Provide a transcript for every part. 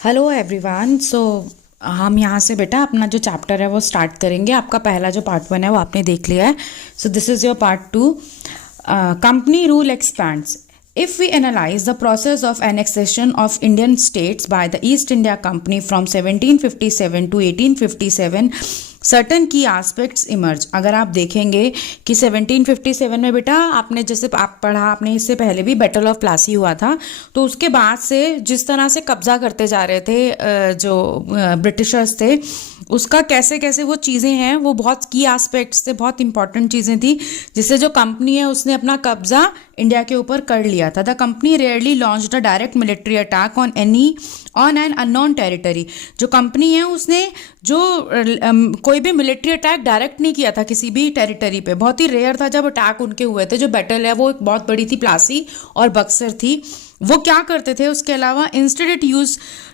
Hello everyone. हम यहाँ से बेटा अपना जो चैप्टर है वो स्टार्ट करेंगे। आपका पहला जो पार्ट 1 है वो आपने देख लिया है। So this is your part 2। Company rule expands. If we analyze the process of annexation of Indian states by the East India Company from 1757 to 1857, certain की एस्पेक्ट्स इमर्ज। अगर आप देखेंगे कि 1757 में बेटा आपने जैसे आप पढ़ा, आपने इससे पहले भी बैटल ऑफ प्लासी हुआ था, तो उसके बाद से जिस तरह से कब्जा करते जा रहे थे जो ब्रिटिशर्स थे, उसका कैसे कैसे वो चीज़ें हैं, वो बहुत की एस्पेक्ट्स थे, बहुत इंपॉर्टेंट चीज़ें थी, जिससे जो कंपनी है उसने अपना कब्जा इंडिया के ऊपर कर लिया था। The company rarely launched a direct military attack on an unknown territory. जो कंपनी है उसने जो कोई भी मिलिट्री अटैक डायरेक्ट नहीं किया था किसी भी टेरिटरी पे। बहुत ही रेयर था जब अटैक उनके हुए थे। जो बैटल है वो एक बहुत बड़ी थी, प्लासी और बक्सर थी। वो क्या करते थे उसके अलावा, instead it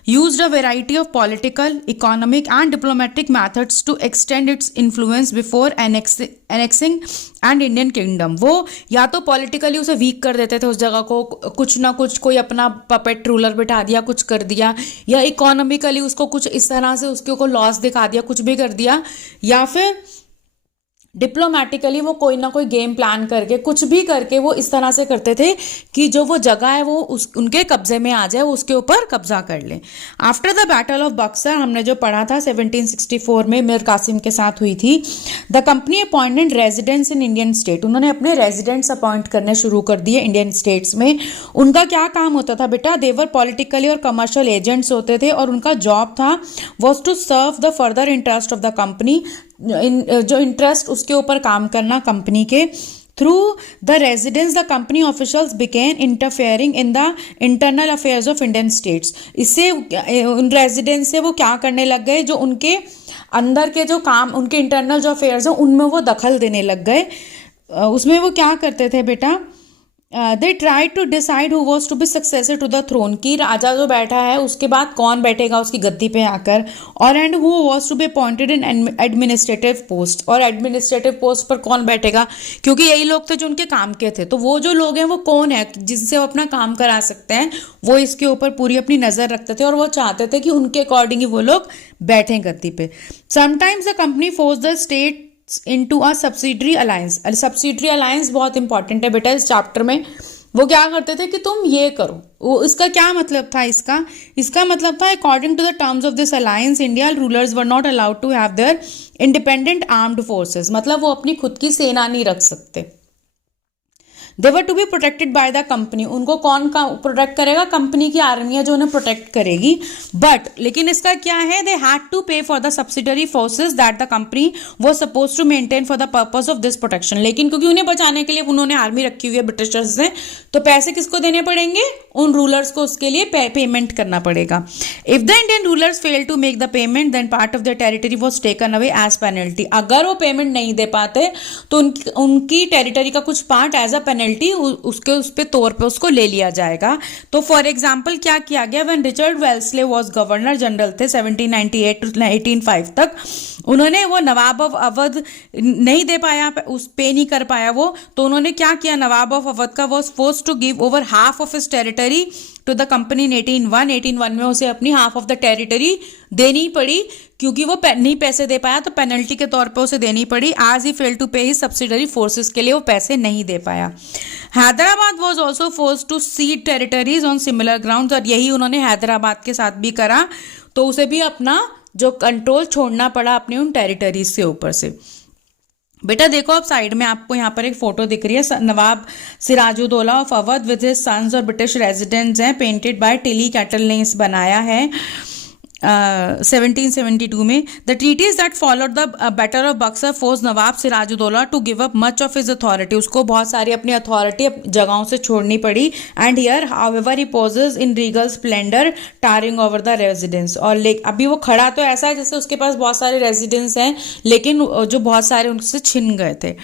used a variety of political, economic and diplomatic methods to extend its influence before annexing and Indian kingdom. वो या तो पॉलिटिकली उसे वीक कर देते थे उस जगह को, कुछ ना कुछ कोई अपना पपेट रूलर बिठा दिया, कुछ कर दिया, या इकोनॉमिकली उसको कुछ इस तरह से उसके को लॉस दिखा दिया, कुछ भी कर दिया, या फिर डिप्लोमेटिकली वो कोई ना कोई गेम प्लान करके कुछ भी करके वो इस तरह से करते थे कि जो वो जगह है वो उनके कब्जे में आ जाए, वो उसके ऊपर कब्जा कर ले। After the battle of Buxar, हमने जो पढ़ा था 1764 में मीर कासिम के साथ हुई थी, the company appointed residents in Indian state. उन्होंने अपने रेजिडेंट्स अपॉइंट करने शुरू कर दिए इंडियन स्टेट्स में। उनका क्या काम होता था बेटा, देवर पॉलिटिकली और कमर्शियल एजेंट्स होते थे, और उनका जॉब था was to serve the further interest of the company. जो इंटरेस्ट उसके ऊपर काम करना कंपनी के। Through the residents the company officials began interfering in the internal affairs of Indian states. इससे उन रेजिडेंस से वो क्या करने लग गए, जो उनके अंदर के जो काम, उनके इंटरनल जो अफेयर्स हैं उनमें वो दखल देने लग गए। उसमें वो क्या करते थे बेटा, they try to decide who was to be successor to the throne, की राजा जो बैठा है उसके बाद कौन बैठेगा उसकी गद्दी पे आकर, और and who was to be appointed in administrative post, और एडमिनिस्ट्रेटिव पोस्ट पर कौन बैठेगा, क्योंकि यही लोग थे जो उनके काम के थे। तो वो जो लोग हैं वो कौन है जिनसे वो अपना काम करा सकते हैं, वो इसके ऊपर पूरी अपनी नज़र रखते थे, और वो चाहते थे कि उनके अकॉर्डिंग ही वो लोग बैठें गद्दी पे। Sometimes the company force the state into a subsidiary alliance. Subsidiary alliance बहुत इंपॉर्टेंट है बेटा इस चैप्टर में। वो क्या करते थे कि तुम ये करो, वो इसका क्या मतलब था, इसका मतलब था according to the terms of this alliance India rulers were not allowed to have their independent armed forces. मतलब वो अपनी खुद की सेना नहीं रख सकते। They were to be protected by the company. उनको कौन प्रोटेक्ट करेगा, कंपनी की आर्मी है जो उन्हें प्रोटेक्ट करेगी। बट लेकिन इसका क्या है, they had to pay for the subsidiary forces that the company was suppose to maintain for the purpose of this protection. लेकिन क्योंकि उन्हें बचाने के लिए उन्होंने आर्मी रखी हुई है ब्रिटिशर्स ने, तो पैसे किसको देने पड़ेंगे, उन रूलर्स को उसके लिए पेमेंट करना पड़ेगा। If the Indian rulers fail to make the payment then part of the territory was taken away as penalty. अगर वो पेमेंट नहीं दे पाते तो उनकी टेरिटरी का कुछ पार्ट एज अ पेनल्टी उसके उस पे तौर पे उसको ले लिया जाएगा। तो फॉर एग्जांपल क्या किया गया, when Richard Wellesley was governor general थे 1798 टू 1805 तक, उन्होंने वो नवाब ऑफ अवध नहीं दे पाया, उस पे नहीं कर पाया वो, तो उन्होंने क्या किया, नवाब ऑफ अवध का was forced to give over half of his territory to the company in 1801 में उसे अपनी हाफ ऑफ द टेरिटरी देनी पड़ी, क्योंकि वो नहीं पैसे दे पाया तो पेनल्टी के तौर पे उसे देनी पड़ी। आज ही फेल टू पे ही सब्सिडरी फोर्सेस के लिए वो पैसे नहीं दे पाया। Hyderabad was also forced to cede territories on similar grounds, और यही उन्होंने हैदराबाद के साथ भी करा, तो उसे भी अपना जो कंट्रोल छोड़ना पड़ा अपने उन टेरिटरीज से ऊपर से। बेटा देखो अब साइड में आपको यहाँ पर एक फोटो दिख रही है, Nawab Sirajuddaula of Awadh with his sons और ब्रिटिश रेजिडेंट्स हैं, पेंटेड बाय टिली कैटल ने इस बनाया है 1772 में। The treaties that followed the battle of Buxar force Nawab Sirajuddaula to give up much of his authority. उसको बहुत सारी अपनी अथॉरिटी जगहों से छोड़नी पड़ी। And here however he poses in regal splendour towering over the residence. और अभी वो खड़ा तो ऐसा है जैसे उसके पास बहुत सारे रेजिडेंस हैं, लेकिन जो बहुत सारे उनसे छिन गए थे।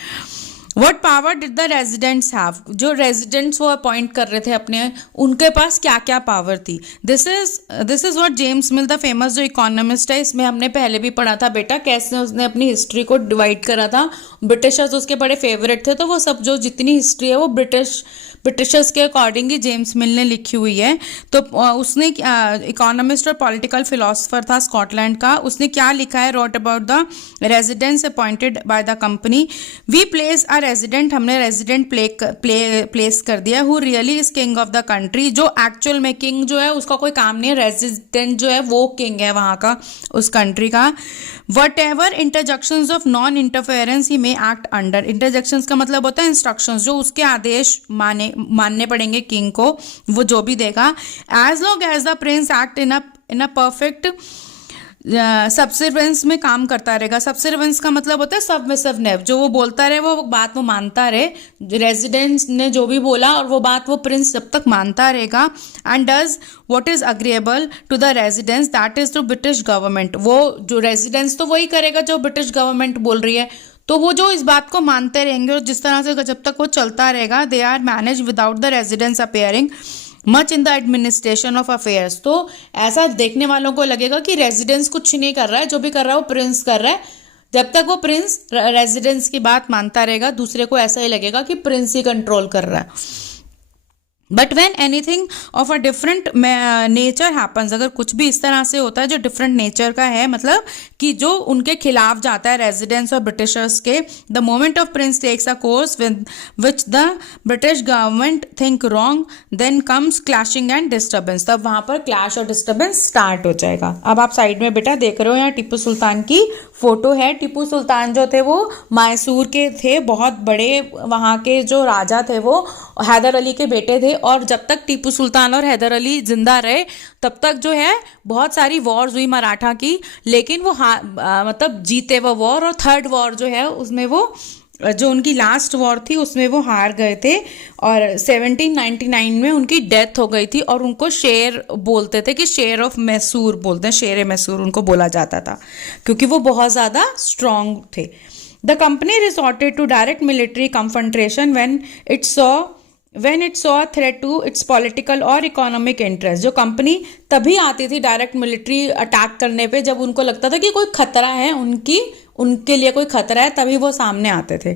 What power did the residents have, जो रेजिडेंट्स वो अपॉइंट कर रहे थे अपने, उनके पास क्या क्या पावर थी। This is what James mill the famous जो इकोनॉमिस्ट है, इसमें हमने पहले भी पढ़ा था बेटा कैसे उसने अपनी हिस्ट्री को डिवाइड करा था। ब्रिटिशर्स उसके बड़े फेवरेट थे, तो वो सब जो जितनी हिस्ट्री है वो ब्रिटिश ब्रिटिशर्स के अकॉर्डिंग ही जेम्स मिल ने लिखी हुई है। तो उसने इकोनॉमिस्ट और पॉलिटिकल फिलोसफर था स्कॉटलैंड का, उसने क्या लिखा है, wrote about the residents appointed by the company, we place a resident, हमने रेजिडेंट प्लेस कर दिया, who really is king of the country, जो एक्चुअल में किंग जो है उसका कोई काम नहीं है, रेजिडेंट जो है वो किंग है वहाँ का, उस कंट्री का। What ever interjections of non interference he may act under, interjections का मतलब होता है इंस्ट्रक्शंस, जो उसके आदेश मानने पड़ेंगे किंग को, वो जो भी देगा। As long as the prince act in a perfect subservience में काम करता रहेगा। सबसिर्वेंस का मतलब होता है सबमिसिवनेस, जो वो बोलता रहे वो बात वो मानता रहे, रेजिडेंट्स ने जो भी बोला और वो बात वो प्रिंस जब तक मानता रहेगा। And does what is agreeable to the residents that is to British government, वो जो रेजिडेंट्स तो वही करेगा जो ब्रिटिश गवर्नमेंट बोल रही है, तो वो जो इस बात को मानते रहेंगे और जिस तरह से जब तक वो चलता रहेगा, they are manage without the residents appearing much in the administration of affairs. तो ऐसा देखने वालों को लगेगा कि रेजिडेंस कुछ नहीं कर रहा है, जो भी कर रहा है वो प्रिंस कर रहा है, जब तक वो प्रिंस रेजिडेंस की बात मानता रहेगा दूसरे को ऐसा ही लगेगा कि प्रिंस ही कंट्रोल कर रहा है। But when anything of a different nature happens, अगर कुछ भी इस तरह से होता है जो डिफरेंट नेचर का है, मतलब कि जो उनके खिलाफ जाता है रेजिडेंट्स और ब्रिटिशर्स के, the moment of prince takes a course which the British government think wrong, then comes clashing and disturbance, तब वहां पर क्लैश और डिस्टर्बेंस स्टार्ट हो जाएगा। अब आप साइड में बेटा देख रहे हो यहाँ टीपू सुल्तान की फोटो है। टीपू सुल्तान जो थे वो मैसूर के थे, बहुत बड़े वहाँ के जो राजा थे वो हैदर अली के बेटे थे, और जब तक टीपू सुल्तान और हैदर अली जिंदा रहे तब तक जो है बहुत सारी वॉर्स हुई मराठा की, लेकिन वो मतलब जीते वो वॉर, और थर्ड वॉर जो है उसमें वो जो उनकी लास्ट वॉर थी उसमें वो हार गए थे, और 1799 में उनकी डेथ हो गई थी। और उनको शेर बोलते थे कि शेर ऑफ मैसूर बोलते हैं, शेर मैसूर उनको बोला जाता था क्योंकि वो बहुत ज़्यादा स्ट्रांग थे। The company resorted to direct military confrontation when it saw threat to its political और इकोनॉमिक इंटरेस्ट, जो कंपनी तभी आती थी डायरेक्ट मिलिट्री अटैक करने पे जब उनको लगता था कि कोई खतरा है, उनके लिए कोई खतरा है, तभी वो सामने आते थे।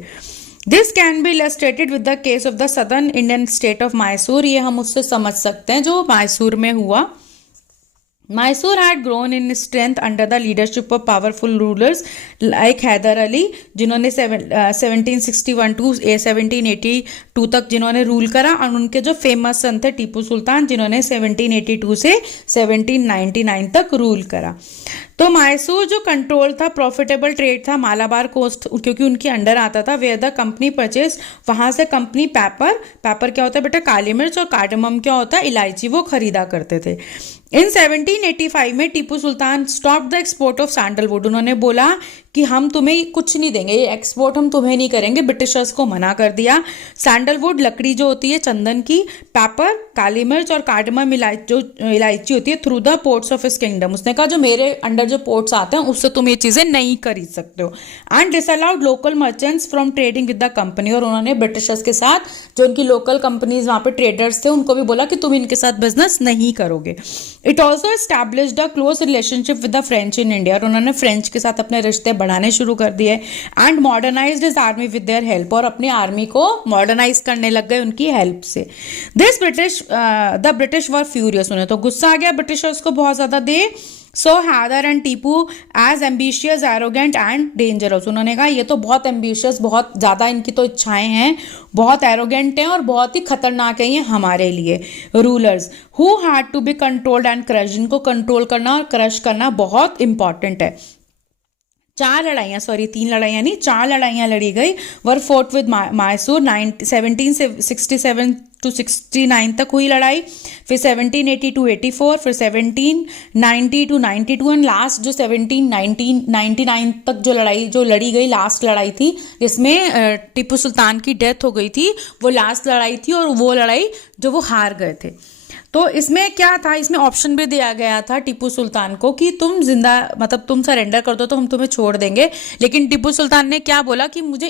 This can be illustrated with the case of the southern Indian state of Mysore, ये हम उससे समझ सकते हैं जो मैसूर में हुआ। Mysore had grown in strength under the leadership of powerful rulers like Haider Ali, जिन्होंने 1761 टू 1782 तक जिन्होंने रूल करा, और उनके जो फेमस सन थे टीपू सुल्तान, जिन्होंने 1782 से 1799 तक रूल करा। तो मैसूर जो कंट्रोल था, प्रॉफिटेबल ट्रेड था, मालाबार कोस्ट क्योंकि उनके अंडर आता था, वेयर द कंपनी परचेज, वहां से कंपनी पेपर क्या होता है बेटा, काली मिर्च, और कार्डमम क्या होता है, इलायची, वो खरीदा करते थे। इन 1785 में Tipu Sultan stop the export of sandalwood, उन्होंने बोला कि हम तुम्हें कुछ नहीं देंगे, ये एक्सपोर्ट हम तुम्हें नहीं करेंगे, ब्रिटिशर्स को मना कर दिया। सैंडलवुड लकड़ी जो होती है चंदन की, पेपर काली मिर्च, और कार्डमम इलायची होती है, through the ports of his kingdom, उसने कहा जो मेरे अंडर जो पोर्ट्स आते हैं उससे तुम ये चीजें नहीं खरीद सकते हो। And disallowed local merchants from trading with the company, और उन्होंने ब्रिटिशर्स के साथ जो उनकी लोकल कंपनीज वहां पे ट्रेडर्स थे उनको भी बोला कि तुम इनके साथ बिजनेस नहीं करोगे। It also established a close relationship with the French in India, और उन्होंने फ्रेंच के साथ अपने रिश्ते बढ़ाने शुरू कर दिए। And modernised his army with their help, और अपनी आर्मी को मॉडर्नाइज करने लग गए उनकी हेल्प से। द ब्रिटिश वर फ्यूरियस, उन्हें तो गुस्सा आ गया ब्रिटिशर्स को बहुत ज्यादा। They saw Haidar and Tipu as ambitious, arrogant and dangerous, उन्होंने कहा ये तो बहुत एम्बिशियस, बहुत ज़्यादा इनकी तो इच्छाएं हैं, बहुत एरोगेंट हैं और बहुत ही खतरनाक है ये हमारे लिए। Rulers who had to be controlled and crush, इनको कंट्रोल करना और क्रश करना बहुत इंपॉर्टेंट है। तीन लड़ाइयाँ नहीं, 4 लड़ाइयाँ लड़ी गई। वर फोर्ट विद मैसूर 1767 टू 69 तक हुई लड़ाई, फिर 1780 टू 84, फिर 1790 टू 92, एंड लास्ट जो 1799 तक जो लड़ी गई लास्ट लड़ाई थी, जिसमें टीपू सुल्तान की डेथ हो गई थी, वो लास्ट लड़ाई थी, और वो लड़ाई जो वो हार गए थे। तो इसमें क्या था, इसमें ऑप्शन भी दिया गया था टीपू सुल्तान को कि तुम जिंदा, मतलब तुम सरेंडर कर दो तो हम तुम्हें छोड़ देंगे, लेकिन टीपू सुल्तान ने क्या बोला कि मुझे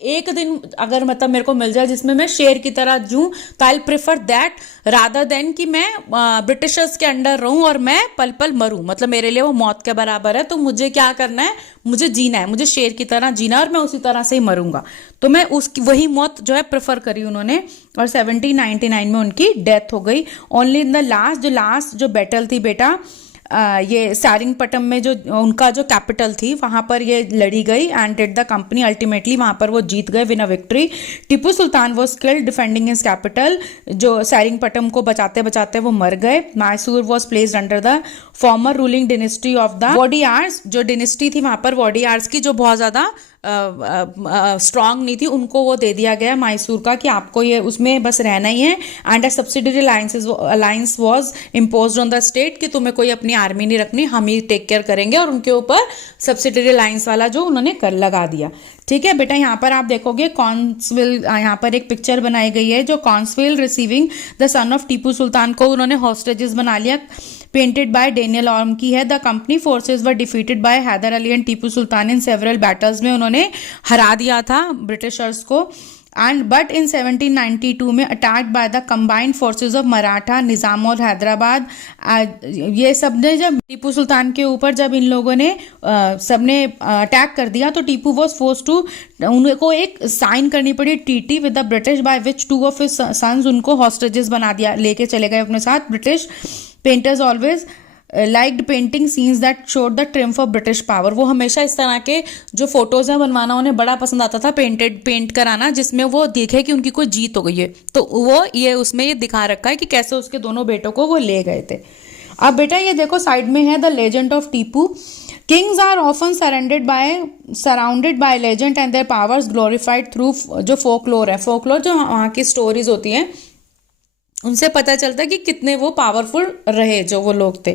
एक दिन अगर मतलब मेरे को मिल जाए जिसमें मैं शेर की तरह जूं, तो I prefer that rather than कि मैं ब्रिटिशर्स के अंडर रहूं और मैं पल पल मरूं। मतलब मेरे लिए वो मौत के बराबर है। तो मुझे क्या करना है, मुझे जीना है, मुझे शेर की तरह जीना है और मैं उसी तरह से ही मरूंगा। तो मैं उसकी वही मौत जो है प्रेफर करी उन्होंने। और 1799 में उनकी डेथ हो गई। ओनली इन द लास्ट जो बैटल थी बेटा, ये सारिंगपट्टम में जो उनका जो कैपिटल थी वहां पर ये लड़ी गई and did the company ultimately, वहां पर वो जीत गए win a victory. Tipu Sultan was killed defending his capital. जो सारिंगपट्टम को बचाते बचाते वो मर गए। Mysore was placed under the former ruling dynasty of the Wodeyars. जो डिनेस्टी थी वहां पर वोडियार्स की, जो बहुत ज्यादा स्ट्रांग नहीं थी, उनको वो दे दिया गया मैसूर का कि आपको ये उसमें बस रहना ही है। And a subsidiary alliance was imposed on the state कि तुम्हें कोई अपनी आर्मी नहीं रखनी, हम ही टेक केयर करेंगे। और उनके ऊपर सब्सिडरी अलायंस वाला जो उन्होंने कर लगा दिया। ठीक है बेटा, यहाँ पर आप देखोगे कॉन्सविल, यहाँ पर एक पिक्चर बनाई गई है जो कॉन्सविल receiving the son of Tipu Sultan को उन्होंने हॉस्टेजेस बना लिया, पेंटेड बाय डेनियल ऑर्म की है। The company forces were defeated by Haidar Ali and Tipu Sultan in several battles में उन्होंने हरा दिया था ब्रिटिशर्स को। एंड बट इन 1792 में attacked by the combined forces of Maratha, Nizam और हैदराबाद। ये सब ने जब टीपू सुल्तान के ऊपर जब इन लोगों ने सबने अटैक कर दिया तो टीपू वाज फोर्स टू, उनको एक साइन करनी पड़ी treaty with the British by which 2 of his sons उनको हॉस्टेजेस बना दिया, लेके चले गए अपने साथ। British painters always liked painting scenes that showed the triumph of British power. वो हमेशा इस तरह के जो फोटोज हैं बनवाना उन्हें बड़ा पसंद आता था, पेंट कराना, जिसमें वो देखे कि उनकी कोई जीत हो गई है। तो वो ये उसमें ये दिखा रखा है कि कैसे उसके दोनों बेटों को वो ले गए थे। अब बेटा ये देखो साइड में है the legend of Tipu. Kings are often surrounded by legend and their powers glorified through जो फोकलोर है। फोकलोर जो वहाँ की स्टोरीज होती हैं उनसे पता चलता है कि कितने वो पावरफुल रहे जो वो लोग थे।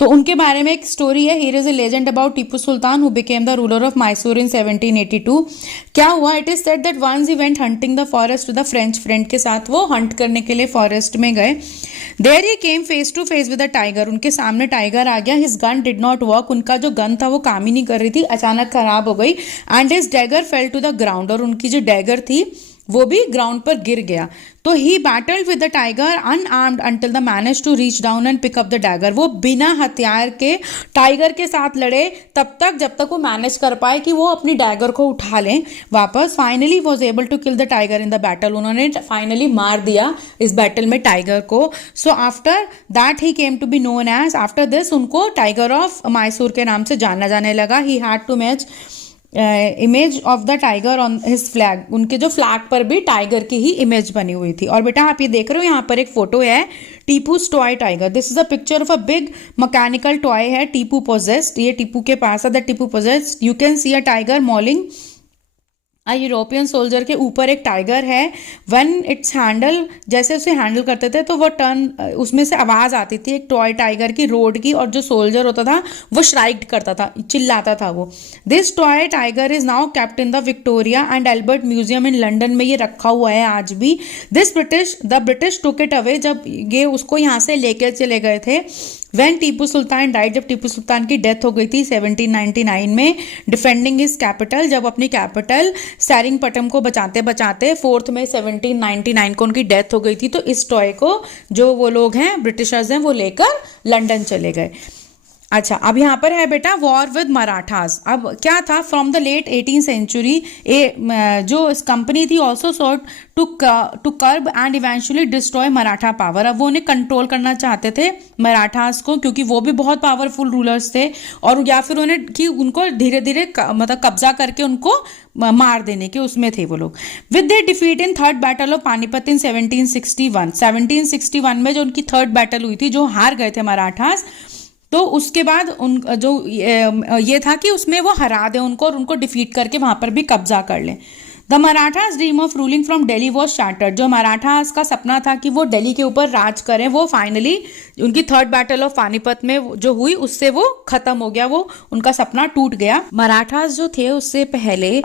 तो उनके बारे में एक स्टोरी है, here is a legend about Tipu Sultan who became the ruler of Mysore in 1782। क्या हुआ, it is said that once he went hunting the forest with the French friend के साथ वो हंट करने के लिए फॉरेस्ट में गए। There he came face to face with a tiger. उनके सामने टाइगर आ गया। His gun did not work. उनका जो गन था वो काम ही नहीं कर रही थी, अचानक खराब हो गई। And his dagger fell to the ground. और उनकी जो डैगर थी वो भी ग्राउंड पर गिर गया। तो he battled with the tiger unarmed until the manage to reach down and pick up the dagger. वो बिना हथियार के टाइगर के साथ लड़े तब तक जब तक वो मैनेज कर पाए कि वो अपनी डैगर को उठा लें वापस। Finally was able to kill the tiger in the battle. उन्होंने फाइनली मार दिया इस बैटल में टाइगर को। So after that he came to be known as, after this उनको टाइगर ऑफ मैसूर के नाम से जाना जाने लगा। He had to match image of the tiger on his flag. उनके जो फ्लैग पर भी टाइगर की ही इमेज बनी हुई थी। और बेटा आप ये देख रहे हो यहाँ पर एक फोटो है Tipu's toy tiger. This is a picture of a big mechanical toy है टीपू पोजेस्ड। ये टीपू के पास है, the Tipu possessed. You can see a tiger mauling European soldier के ऊपर एक टाइगर है। वन इट्स हैंडल, जैसे उसे हैंडल करते थे तो वो टर्न, उसमें से आवाज आती थी एक टॉय टाइगर की, रोड की, और जो सोल्जर होता था वो श्राइक्ड करता था, चिल्लाता था वो। This toy tiger is now kept in the Victoria and Albert museum in London में ये रखा हुआ है आज भी। The British took it away. जब ये उसको यहाँ से लेकर चले गए थे When टीपू सुल्तान डाइड, जब टीपू सुल्तान की डेथ हो गई थी 1799 में, डिफेंडिंग हिज कैपिटल, जब अपनी कैपिटल सेरिंगपट्टम को बचाते बचाते 4 मई 1799 को उनकी डेथ हो गई थी। तो इस टॉय को जो वो लोग हैं ब्रिटिशर्स हैं वो लेकर लंदन चले गए। अच्छा, अब यहाँ पर है बेटा वॉर विद मराठास। अब क्या था, from the late 18th century जो कंपनी थी also sought to curb and eventually destroy Maratha power. अब वो उन्हें कंट्रोल करना चाहते थे मराठास को, क्योंकि वो भी बहुत पावरफुल रूलर्स थे, और या फिर उन्हें कि उनको धीरे धीरे मतलब कब्जा करके उनको मार देने के उसमें थे वो लोग। With their defeat in third battle of Panipat in 1761 में जो उनकी थर्ड बैटल हुई थी, जो हार गए थे मराठास, तो उसके बाद उन जो ये था कि उसमें वो हरा दे उनको और उनको डिफीट करके वहां पर भी कब्जा कर लें। The Marathas dream of ruling from Delhi was shattered. जो मराठास का सपना था कि वो दिल्ली के ऊपर राज करें, वो फाइनली उनकी थर्ड बैटल ऑफ पानीपत में जो हुई उससे वो खत्म हो गया, वो उनका सपना टूट गया। मराठास जो थे उससे पहले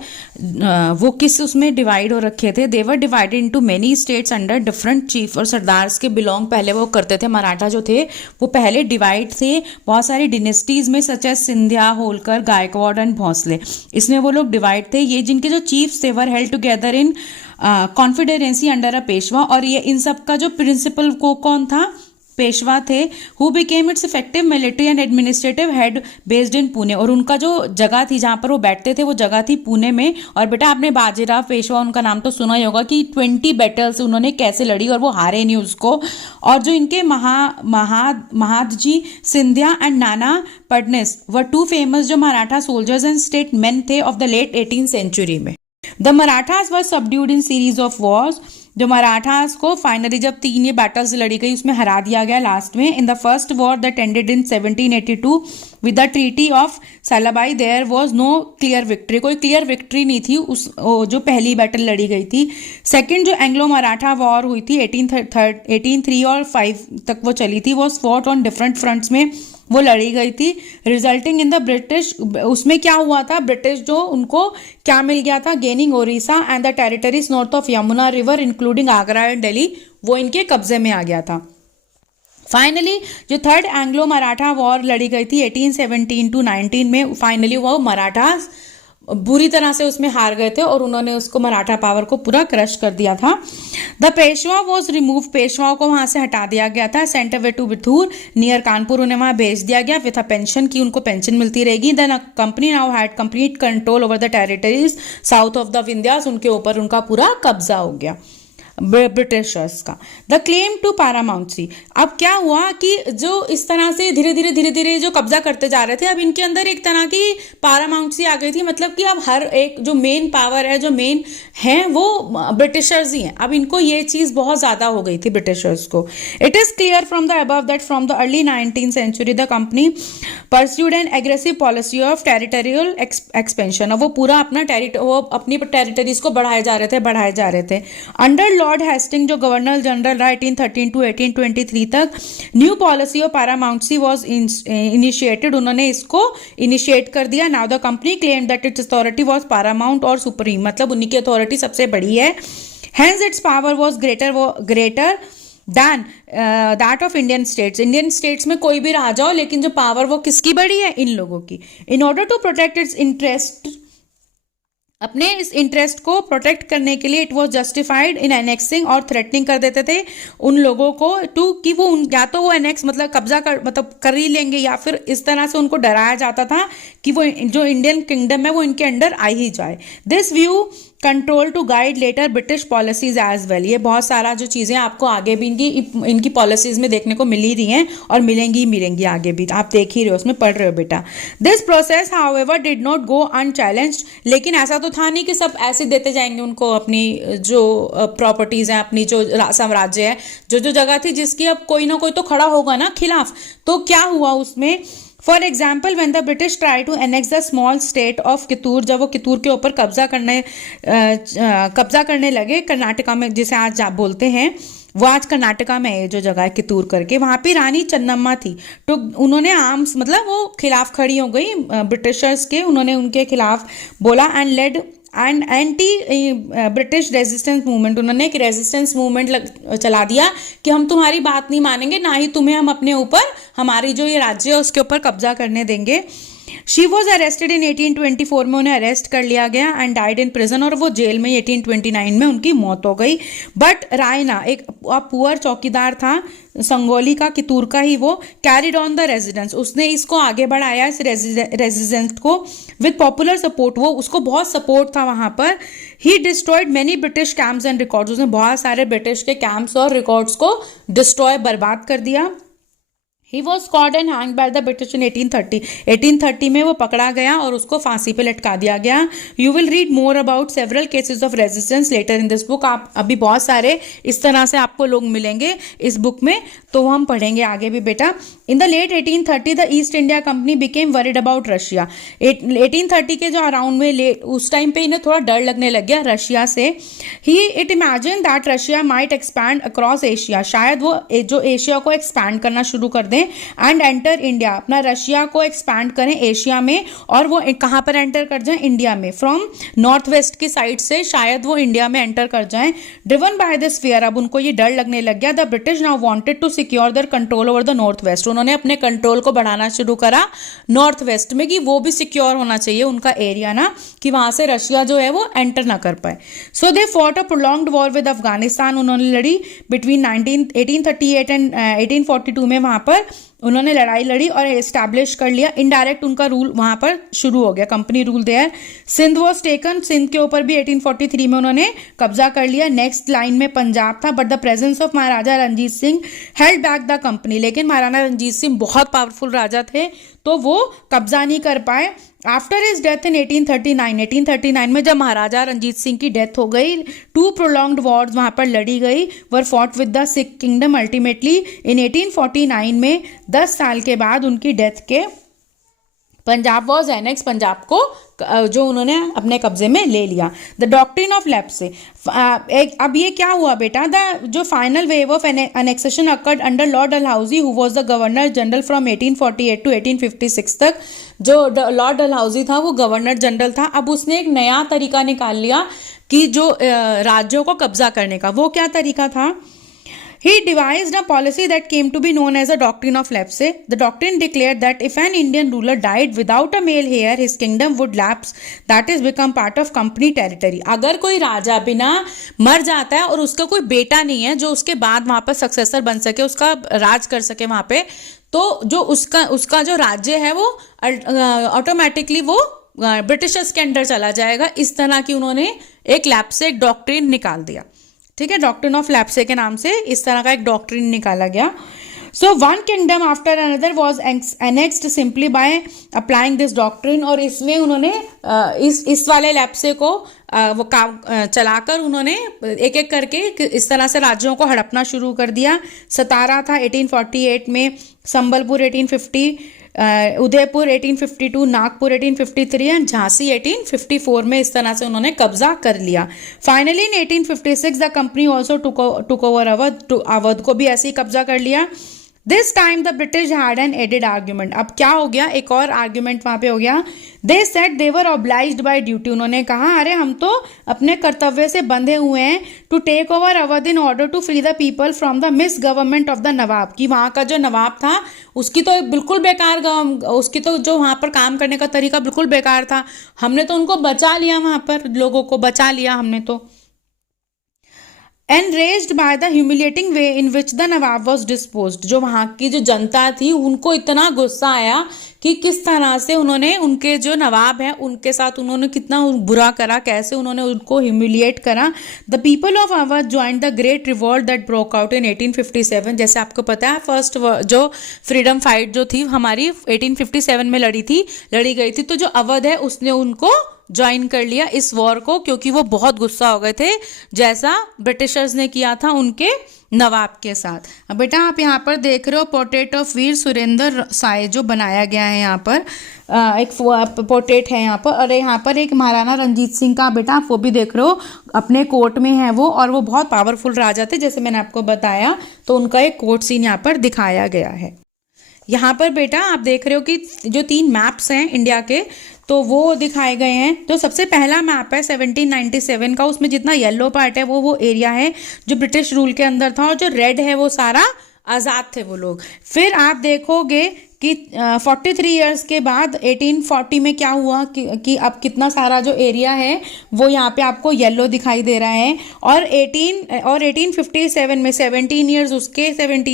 वो किस उसमें डिवाइड हो रखे थे, they were divided into many states under different chief और सरदार्स के बिलोंग पहले वो करते थे। मराठा जो थे वो पहले डिवाइड थे बहुत सारी डिनेस्टीज में, such as Scindia, Holkar, Gaekwad and Bhonsle, इसमें वो लोग डिवाइड थे। ये जिनके जो चीफ्स थे were held together in confederacy under a Peshwa, और ये इन सब का जो प्रिंसिपल को कौन था, पेशवा थे, who became it's effective military and administrative head based in Pune, और उनका जो जगह थी जहाँ पर वो बैठते थे वो जगह थी पुणे में। और बेटा आपने बाजीराव पेशवा उनका नाम तो सुना ही होगा कि 20 बैटल्स उन्होंने कैसे लड़ी और वो हारे नहीं उसको। और जो इनके Mahadji Scindia and Nana Phadnavis were 2 famous जो Maratha soldiers and statesman थे of the late 18th century में। The Marathas were subdued in series of wars, जो मराठास को फाइनली जब 3 ये बैटल्स लड़ी गई उसमें हरा दिया गया लास्ट में। In the first war that ended in 1782 with the treaty of Salbai there was no clear victory, कोई क्लियर विक्ट्री नहीं थी उस जो पहली बैटल लड़ी गई थी। सेकंड जो एंग्लो मराठा वॉर हुई थी 1803 और 5 तक वो चली थी, वो फॉट ऑन डिफरेंट फ्रंट्स में वो लड़ी गई थी, रिजल्टिंग इन द ब्रिटिश, उसमें क्या हुआ था, ब्रिटिश जो उनको क्या मिल गया था, gaining Odisha and the territories north of Yamuna river including Agra and Delhi, वो इनके कब्जे में आ गया था। फाइनली जो थर्ड एंग्लो मराठा वॉर लड़ी गई थी 1817 to 19 में, फाइनली वो मराठास बुरी तरह से उसमें हार गए थे और उन्होंने उसको मराठा पावर को पूरा क्रश कर दिया था। द पेशवा वॉज रिमूव, पेशवाओं को वहां से हटा दिया गया था, sent away to Bithur near Kanpur, उन्हें वहां भेज दिया गया विथ अ पेंशन की उनको पेंशन मिलती रहेगी। Then company now had complete control over the territories south of the Vindhyas, उनके ऊपर उनका पूरा कब्जा हो गया ब्रिटिशर्स का। द क्लेम टू पैरामाउंसी, अब क्या हुआ कि जो इस तरह से धीरे धीरे जो कब्जा करते जा रहे थे, अब इनके अंदर एक तरह की पैरामाउंसी आ गई थी, मतलब कि अब हर एक जो मेन पावर है, जो मेन है वो ब्रिटिशर्स ही हैं। अब इनको ये चीज बहुत ज्यादा हो गई थी ब्रिटिशर्स को। It is clear from the above that from the early 19th century the company pursued an aggressive policy of territorial expansion, वो पूरा अपना वो अपनी टेरिटरीज को बढ़ाए जा रहे थे। अंडर लॉर्ड हेस्टिंग जो गवर्नर जनरल रहा 1813 to 1823 तक, new policy of paramountcy was initiated, उन्होंने इसको इनिशिएट कर दिया। Now the company claimed that it's authority was Paramount और सुप्रीम, मतलब उन्हीं की अथॉरिटी सबसे बड़ी है। Hence it's power was greater than that of Indian states, Indian states में कोई भी राजा हो लेकिन जो पावर वो किसकी बड़ी है, इन लोगों की। In order to protect its interest, अपने इस इंटरेस्ट को प्रोटेक्ट करने के लिए it was justified in annexing, और थ्रेटनिंग कर देते थे उन लोगों को टू कि वो या तो वो एनेक्स मतलब कब्जा कर ही लेंगे, या फिर इस तरह से उनको डराया जाता था कि वो जो इंडियन किंगडम है वो इनके अंडर आ ही जाए। This view control to guide later British policies as well, ये बहुत सारा जो चीज़ें आपको आगे भी इनकी पॉलिसीज में देखने को मिल ही रही हैं और मिलेंगी आगे भी, आप देख ही रहे हो, उसमें पढ़ रहे हो बेटा। This process however did not go unchallenged, लेकिन ऐसा तो था नहीं कि सब ऐसे देते जाएंगे उनको अपनी जो प्रॉपर्टीज हैं, अपनी जो साम्राज्य है, जो जगह थी जिसकी अब कोई ना कोई तो खड़ा होगा ना खिलाफ। तो क्या हुआ उसमें, for example when the British try to annex the small state of Kittur, जब वो कितूर के ऊपर कब्जा करने लगे, कर्नाटका में जिसे आज बोलते हैं, वो आज कर्नाटका में है जो जगह है कितूर करके, वहां पे रानी चन्नम्मा थी, तो उन्होंने आर्म्स मतलब वो खिलाफ खड़ी हो गई ब्रिटिशर्स के, उन्होंने उनके खिलाफ बोला and led and anti British resistance movement, उन्होंने एक रेजिस्टेंस मूवमेंट चला दिया कि हम तुम्हारी बात नहीं मानेंगे, ना ही तुम्हें हम अपने ऊपर हमारी जो ये राज्य है उसके ऊपर कब्जा करने देंगे। शी वॉज अरेस्टेड इन 1824 में, उन्हें अरेस्ट कर लिया गया एंड डाइड इन प्रिजन, और वो जेल में 1829 में उनकी मौत हो गई। बट रायना एक पुअर चौकीदार था संगोली का, कितूर का ही, वो कैरिड ऑन द रेजिडेंस, उसने इसको आगे बढ़ाया इस रेजिडेंस को विद पॉपुलर सपोर्ट, वो उसको बहुत सपोर्ट था वहां पर। He destroyed many British camps and records, उसने बहुत सारे ब्रिटिश के कैंप्स और रिकॉर्ड्स को डिस्ट्रॉय बर्बाद कर दिया। He was caught and hanged by the British in 1830. 1830 में वो पकड़ा गया और उसको फांसी पे लटका दिया गया। You will read more about several cases of resistance later in this book. आप अभी बहुत सारे इस तरह से आपको लोग मिलेंगे इस बुक में, तो हम पढ़ेंगे आगे भी बेटा। In the late 1830, the East India Company became worried about Russia. 1830 के जो अराउंड में उस टाइम पे इन्हें थोड़ा डर लगने लग गया रशिया से। It imagined that Russia might expand across Asia. शायद वो जो एशिया को एक्सपैंड करना शुरू कर दें एंड एंटर इंडिया, अपना रशिया को एक्सपैंड करें एशिया में, और वो कहाँ पर एंटर कर जाएं, इंडिया में, फ्रॉम नॉर्थ वेस्ट की साइड से शायद वो इंडिया में एंटर कर जाएं। ड्रिवन बाय दिस फियर, अब उनको ये डर लगने लग गया। The British now wanted to secure their control over the north west, उन्होंने अपने कंट्रोल को बढ़ाना शुरू करा नॉर्थ वेस्ट में, कि वो भी सिक्योर होना चाहिए उनका एरिया ना, कि वहां से रशिया जो है वो एंटर ना कर पाए। So they fought a prolonged war with Afghanistan, उन्होंने लड़ी बिटवीन 1838 एंड 1842 में, वहां पर उन्होंने लड़ाई लड़ी और एस्टैब्लिश कर लिया, इनडायरेक्ट उनका रूल वहां पर शुरू हो गया, company rule there. Sindh was taken, Sindh के ऊपर भी 1843 में उन्होंने कब्जा कर लिया। नेक्स्ट लाइन में पंजाब था, but the presence of Maharaja Ranjit Singh held back the company, लेकिन महाराणा रंजीत सिंह बहुत पावरफुल राजा थे तो वो कब्जा नहीं कर पाए। आफ्टर हिज डेथ इन 1839 में जब महाराजा रंजीत सिंह की डेथ हो गई, 2 प्रोलॉन्ग्ड वॉर्स वहां पर लड़ी गई, were fought with the Sikh kingdom. Ultimately in 1849 में 10 साल के बाद उनकी डेथ के पंजाब वॉज एनेक्स, पंजाब को जो उन्होंने अपने कब्जे में ले लिया। द डॉक्ट्रिन ऑफ लेप्से, अब ये क्या हुआ बेटा, द जो final wave of annexation occurred under Lord Dalhousie who was the governor general from 1848 to 1856 तक। जो लॉर्ड डलहौजी था वो गवर्नर जनरल था। अब उसने एक नया तरीका निकाल लिया कि जो राज्यों को कब्जा करने का, वो क्या तरीका था, He devised a policy that came to be known as the doctrine of lapse. The doctrine declared that if an Indian ruler died without a male heir, his kingdom would lapse, that is become part of company territory. अगर कोई राजा बिना मर जाता है और उसका कोई बेटा नहीं है जो उसके बाद वहां पर सक्सेसर बन सके, उसका राज कर सके वहां पे, तो जो उसका जो राज्य है वो ऑटोमेटिकली वो ब्रिटिशर्स के अंडर चला जाएगा। इस तरह की उन्होंने एक लैप्से एक डॉक्ट्रिन निकाल दिया, ठीक है, डॉक्ट्रिन ऑफ लैप्से के नाम से इस तरह का एक डॉक्ट्रिन निकाला गया। So one kingdom after another was annexed simply by applying this doctrine, और इसमें उन्होंने इस वाले लैप्से को वो काम चलाकर उन्होंने एक एक करके इस तरह से राज्यों को हड़पना शुरू कर दिया। सतारा था 1848 में, संबलपुर 1850, उदयपुर 1852, नागपुर 1853 एंड झांसी 1854 में इस तरह से उन्होंने कब्जा कर लिया। Finally in 1856 the company also took over Awadh, Awadh को भी ऐसे ही कब्जा कर लिया। This time the British had an added argument, अब क्या हो गया, एक और आर्ग्यूमेंट वहां पे हो गया। They said they were obliged by duty, उन्होंने कहा अरे हम तो अपने कर्तव्य से बंधे हुए हैं, to take over Awadh in order to free the people from the misgovernment of the Nawab, कि वहां का जो नवाब था उसकी तो बिल्कुल बेकार, उसकी तो जो वहां पर काम करने का तरीका बिल्कुल बेकार था, हमने तो उनको बचा लिया, वहां पर लोगों को बचा लिया हमने तो। Enraged by the humiliating way in which the Nawab was disposed, जो वहाँ की जो जनता थी उनको इतना गुस्सा आया कि किस तरह से उन्होंने उनके जो नवाब हैं उनके साथ उन्होंने कितना बुरा करा, कैसे उन्होंने उनको ह्यूमिलिएट करा। The people of Awadh join the great revolt that broke out in 1857, जैसे आपको पता है फर्स्ट जो फ्रीडम फाइट जो थी हमारी 1857 में लड़ी गई थी, तो जो अवध है उसने उनको ज्वाइन कर लिया इस वॉर को, क्योंकि वो बहुत गुस्सा हो गए थे जैसा ब्रिटिशर्स ने किया था उनके नवाब के साथ। अब बेटा आप यहाँ पर देख रहे हो पोर्ट्रेट ऑफ वीर सुरेंद्र साय जो बनाया गया है, यहाँ पर एक पोर्ट्रेट है यहाँ पर, और यहाँ पर एक महाराणा रंजीत सिंह का बेटा आप वो भी देख रहे हो, अपने कोर्ट में है वो, और वो बहुत पावरफुल राजा थे जैसे मैंने आपको बताया, तो उनका एक कोर्ट सीन यहाँ पर दिखाया गया है। यहाँ पर बेटा आप देख रहे हो कि जो 3 मैप्स हैं इंडिया के तो वो दिखाए गए हैं। जो सबसे पहला मैप है 1797 का, उसमें जितना येलो पार्ट है वो एरिया है जो ब्रिटिश रूल के अंदर था, और जो रेड है वो सारा आज़ाद थे वो लोग। फिर आप देखोगे कि 43 इयर्स के बाद 1840 में क्या हुआ कि अब कितना सारा जो एरिया है वो यहाँ पे आपको येलो दिखाई दे रहा है, और 1857 में 17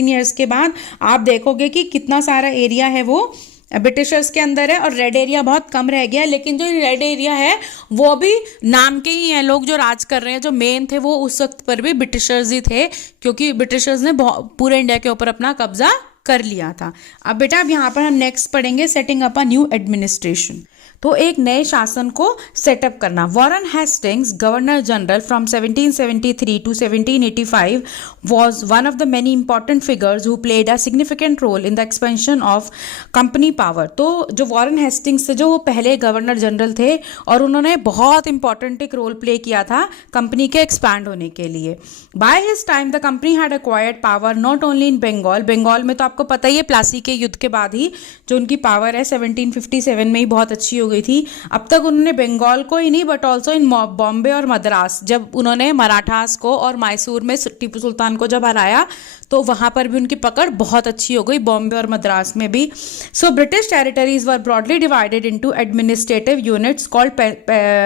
इयर्स के बाद आप देखोगे कि कितना सारा एरिया है वो ब्रिटिशर्स के अंदर है, और रेड एरिया बहुत कम रह गया है। लेकिन जो रेड एरिया है वो भी नाम के ही हैं, लोग जो राज कर रहे हैं जो मेन थे वो उस वक्त पर भी ब्रिटिशर्स ही थे, क्योंकि ब्रिटिशर्स ने पूरे इंडिया के ऊपर अपना कब्जा कर लिया था। अब बेटा अब यहाँ पर हम नेक्स्ट पढ़ेंगे setting up a new administration. तो एक नए शासन को सेटअप करना। Warren Hastings governor general from 1773 to 1785 was one of the many important figures who played a significant role in the expansion of company power। तो जो Warren Hastings थे जो वो पहले गवर्नर जनरल थे और उन्होंने बहुत इंपॉर्टेंट एक रोल प्ले किया था कंपनी के एक्सपैंड होने के लिए। By his time the company had acquired power not only in Bengal, Bengal में तो आपको पता ही है प्लासी के युद्ध के बाद ही जो उनकी पावर है 1757 में ही बहुत अच्छी हो गई थी। अब तक उन्होंने बंगाल को ही नहीं बट ऑल्सो इन बॉम्बे और मद्रास, जब उन्होंने मराठास को और मैसूर में टीपू सुल्तान को जब हराया तो वहां पर भी उनकी पकड़ बहुत अच्छी हो गई, बॉम्बे और मद्रास में भी। So British territories were broadly divided into administrative units called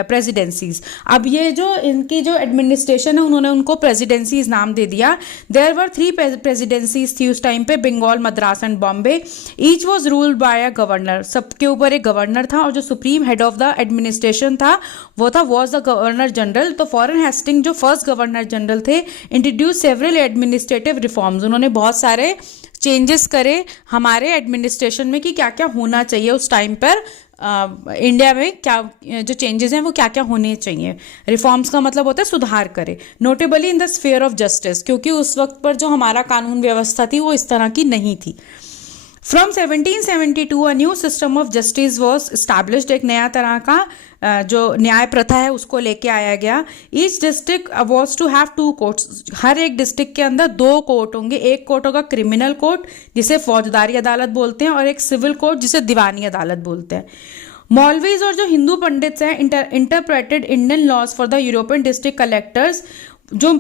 presidencies. अब ये जो इनकी जो एडमिनिस्ट्रेशन है उन्होंने उनको प्रेसिडेंसीज नाम दे दिया। देयर वर 3 प्रेसिडेंसीज थी उस टाइम पे, Bengal, Madras and Bombay. Each was ruled by a governor, सबके ऊपर एक गवर्नर था और जो supreme head of the administration था वो था वॉज द गवर्नर जनरल। तो वॉरेन हेस्टिंग जो फर्स्ट गवर्नर जनरल थे इंट्रोड्यूस सेवरल एडमिनिस्ट्रेटिव रिफॉर्म्स, उन्होंने बहुत सारे चेंजेस करे हमारे एडमिनिस्ट्रेशन में कि क्या क्या होना चाहिए उस टाइम पर इंडिया में, क्या जो चेंजेस हैं वो क्या क्या होने चाहिए। रिफॉर्म्स का मतलब होता है सुधार करे, notably in the sphere of justice, क्योंकि उस वक्त पर जो हमारा कानून व्यवस्था थी वो इस तरह की नहीं थी। From 1772 a new system of justice was established, एक नया तरह का जो न्याय प्रथा है उसको लेके आया गया। Each district was to have 2 courts, हर एक डिस्ट्रिक्ट के अंदर 2 कोर्ट होंगे। एक कोर्ट होगा क्रिमिनल कोर्ट जिसे फौजदारी अदालत बोलते हैं और एक सिविल कोर्ट जिसे दीवानी अदालत बोलते हैं। मौलवीज और जो हिंदू पंडित्स हैं interpreted Indian laws for the European district collectors, जो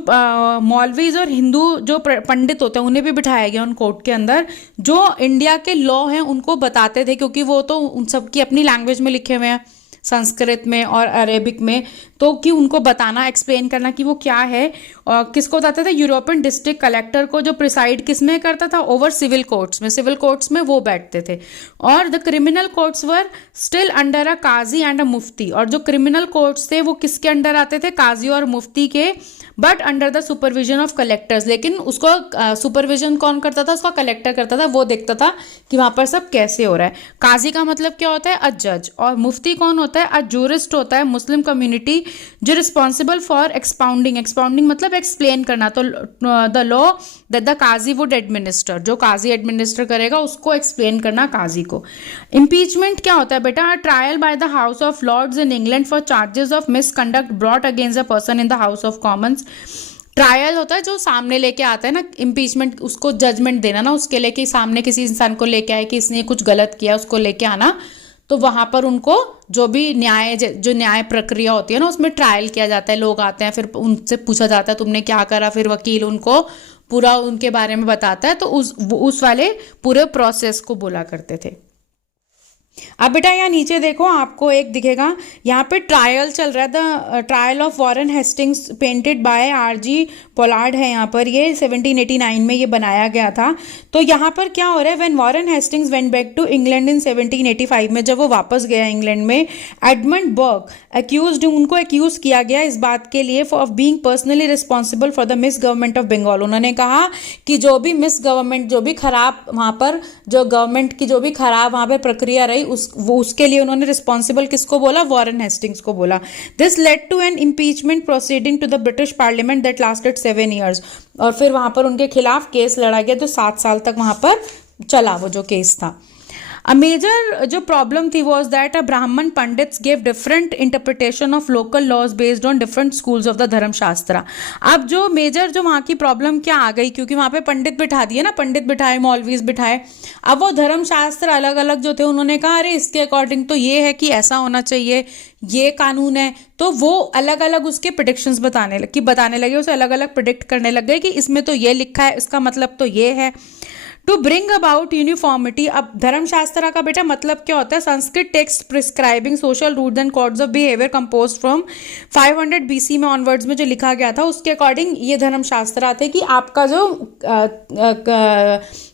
मौलवीज और हिंदू जो पंडित होते हैं उन्हें भी बिठाया गया उन कोर्ट के अंदर, जो इंडिया के लॉ हैं उनको बताते थे, क्योंकि वो तो उन सबकी अपनी लैंग्वेज में लिखे हुए हैं, संस्कृत में और अरेबिक में, तो कि उनको बताना, एक्सप्लेन करना कि वो क्या है और किसको बताते थे, यूरोपियन डिस्ट्रिक्ट कलेक्टर को, जो प्रिसाइड किस में करता था, ओवर सिविल कोर्ट्स में, सिविल कोर्ट्स में वो बैठते थे। और the criminal courts were still under a Qazi and a Mufti, और जो क्रिमिनल कोर्ट्स थे वो किसके अंडर आते थे, काजी और मुफ्ती के, but under the supervision of collectors. लेकिन उसको सुपरविजन कौन करता था, उसका कलेक्टर करता था, वो देखता था कि वहां पर सब कैसे हो रहा है। काजी का मतलब क्या होता है, अ जज, और मुफ्ती कौन होता है, अ जूरिस्ट होता है, मुस्लिम कम्युनिटी जो रिस्पॉन्सिबल फॉर एक्सपाउंडिंग, एक्सपाउंडिंग मतलब एक्सप्लेन करना, तो the law that the qazi would administer, जो काजी एडमिनिस्टर करेगा उसको एक्सप्लेन करना काजी को। इम्पीचमेंट क्या होता है बेटा, trial by the House of Lords in England for charges of misconduct brought against a person in the House of Commons. Trial होता है जो सामने लेके आता है ना, इम्पीचमेंट उसको जजमेंट देना ना, उसके लेके सामने किसी इंसान को लेके आए कि इसने कुछ गलत किया उसको लेके आना, तो वहां पर उनको जो भी न्याय प्रक्रिया होती है ना उसमें ट्रायल किया जाता है, लोग आते हैं फिर उनसे पूछा जाता है तुमने क्या करा, फिर वकील उनको पूरा उनके बारे में बताता है, तो उस वाले पूरे प्रोसेस को बोला करते थे। अब बेटा यहाँ नीचे देखो आपको एक दिखेगा, यहाँ पे ट्रायल चल रहा है, the trial of Warren Hastings painted by R G Pollard है यहाँ पर, ये 1789 में ये बनाया गया था। तो यहाँ पर क्या हो रहा है, when Warren Hastings went back to England in 1785 में, जब वो वापस गया इंग्लैंड में, एडमंड बर्ग एक्यूज्ड, उनको एक्यूज किया गया इस बात के लिए of being personally responsible for the misgovernment of Bengal. उन्होंने कहा कि जो भी मिस गवर्नमेंट, जो भी खराब वहाँ पर जो गवर्नमेंट की जो भी खराब वहाँ पर प्रक्रिया रही उसके लिए उन्होंने रिस्पॉन्सिबल किसको बोला, वॉरेन हेस्टिंग्स को बोला। This led to an impeachment proceeding to the British parliament that lasted 7 years, और फिर वहां पर उनके खिलाफ केस लड़ा गया, तो 7 साल तक वहां पर चला वो जो केस था। अ मेजर जो प्रॉब्लम थी was that a Brahmin pandits give different interpretation of local laws based on different schools of the Dharmashastra. अब जो मेजर जो वहाँ की प्रॉब्लम क्या आ गई, क्योंकि वहाँ पे पंडित बिठा दिए ना, पंडित बिठाए, मौलवीज बिठाए, अब वो धर्मशास्त्र अलग अलग जो थे उन्होंने कहा अरे इसके अकॉर्डिंग तो ये है कि ऐसा होना चाहिए, ये कानून है, तो वो अलग अलग उसके प्रिडिक्शंस बताने लगे, उसे अलग अलग प्रिडिक्ट करने लग गए कि इसमें तो ये लिखा है, इसका मतलब तो ये है। टू ब्रिंग अबाउट यूनिफॉर्मिटी, अब धर्मशास्त्र का बेटा मतलब क्या होता है, Sanskrit text prescribing social rules and codes of behaviour compose from 500 BC में ऑनवर्ड्स में जो लिखा गया था, उसके अकॉर्डिंग ये धर्मशास्त्र आते कि आपका जो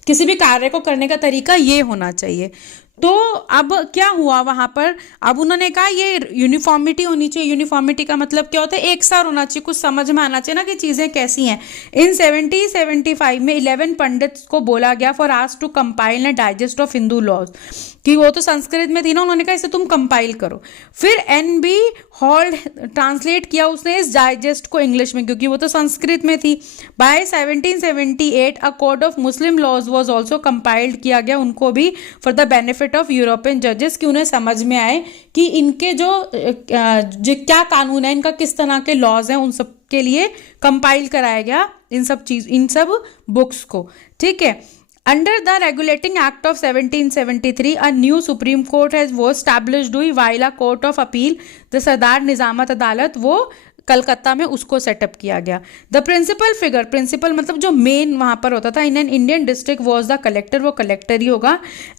किसी भी कार्य को करने का तरीका ये होना चाहिए। तो अब क्या हुआ वहां पर, अब उन्होंने कहा ये यूनिफॉर्मिटी होनी चाहिए। यूनिफॉर्मिटी का मतलब क्या होता है, एक सार होना चाहिए, कुछ समझ में आना चाहिए ना कि चीजें कैसी हैं। इन 1775 में 11 पंडित्स को बोला गया for ask to compile and digest of Hindu laws. कि वो तो संस्कृत में थी ना, उन्होंने कहा इसे तुम कंपाइल करो। फिर NB हॉल्ट ट्रांसलेट किया उसने इस डाइजेस्ट को इंग्लिश में, क्योंकि वो तो संस्कृत में थी। By 1778 a code of Muslim laws was also compiled किया गया, उनको भी for the benefit of European जजेस, कि उन्हें समझ में आए कि इनके जो क्या कानून है, इनका किस तरह के लॉज हैं, उन सब के लिए कंपाइल कराया गया इन सब बुक्स को। ठीक है। Under the Regulating Act of 1773, a new Supreme Court was established हुई, while a Court of Appeal, the सरदार निजामत अदालत, वो कलकत्ता में उसको सेटअप किया गया। द प्रिंसिपल फिगर, प्रिंसिपल मतलब जो मेन वहां पर होता था in an Indian district was the collector, वो कलेक्टर ही होगा।